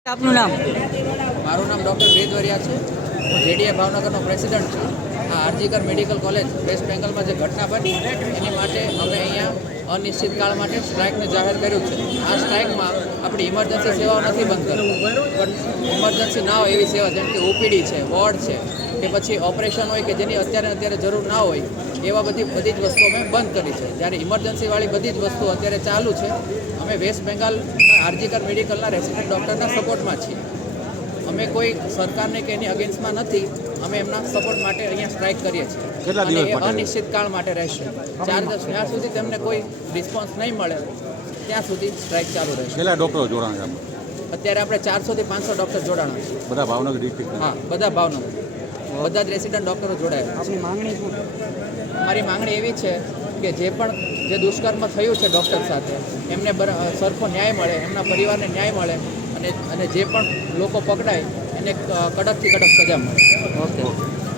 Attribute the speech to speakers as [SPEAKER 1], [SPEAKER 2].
[SPEAKER 1] આપનું નામ?
[SPEAKER 2] મારું નામ ડૉક્ટર વેદવરિયા છે. હું જેડીએ ભાવનગરનો પ્રેસિડન્ટ છું. આ આરજીકર મેડિકલ કોલેજ વેસ્ટ બેંગલમાં જે ઘટના બની એની માટે અમે અહીંયા અનિશ્ચિત કાળ માટે સ્ટ્રાઇકને જાહેર કર્યું છે. આ સ્ટ્રાઇકમાં આપણી ઇમરજન્સી સેવાઓ નથી બંધ કરવી, પણ ઇમરજન્સી ના હોય એવી સેવા જેમ કે ઓપીડી છે, વોર્ડ છે, કે પછી ઓપરેશન હોય કે જેની અત્યારે જરૂર ના હોય એવા બધી જ વસ્તુઓ અમે બંધ કરી છે. જ્યારે ઇમરજન્સીવાળી બધી જ વસ્તુઓ અત્યારે ચાલુ છે. અમે વેસ્ટ બેંગાલ આરજીકર મેડિકલના રેસિડેન્ટ ડૉક્ટરના સપોર્ટમાં છીએ. અમે કોઈ સરકારને કે એની અગેન્સ્ટમાં નથી. અમે એમના સપોર્ટ માટે અહીંયા સ્ટ્રાઇક કરીએ છીએ અને એ અનિશ્ચિત કાળ માટે રહેશે. જ્યાં સુધી તેમને કોઈ રિસ્પોન્સ નહીં મળે ત્યાં સુધી સ્ટ્રાઇક ચાલુ રહેશે.
[SPEAKER 3] કેટલા ડૉક્ટરો જોડાણા છે?
[SPEAKER 2] અત્યારે આપણે 400 થી 500 ડૉક્ટર જોડાણા છે.
[SPEAKER 3] બધા ભાવનગર ડિસ્ટ્રિક્ટ?
[SPEAKER 2] હા, બધા ભાવનગર, બધા જ રેસિડન્ટ ડૉક્ટરો જોડાયા.
[SPEAKER 1] આપની માંગણી શું?
[SPEAKER 2] મારી માંગણી એવી છે કે જે દુષ્કર્મ થયું છે ડૉક્ટર સાથે એમને સરખો ન્યાય મળે, એમના પરિવારને ન્યાય મળે અને જે પણ લોકો પકડાય એને કડકથી કડક સજા મળે.
[SPEAKER 1] ઓકે.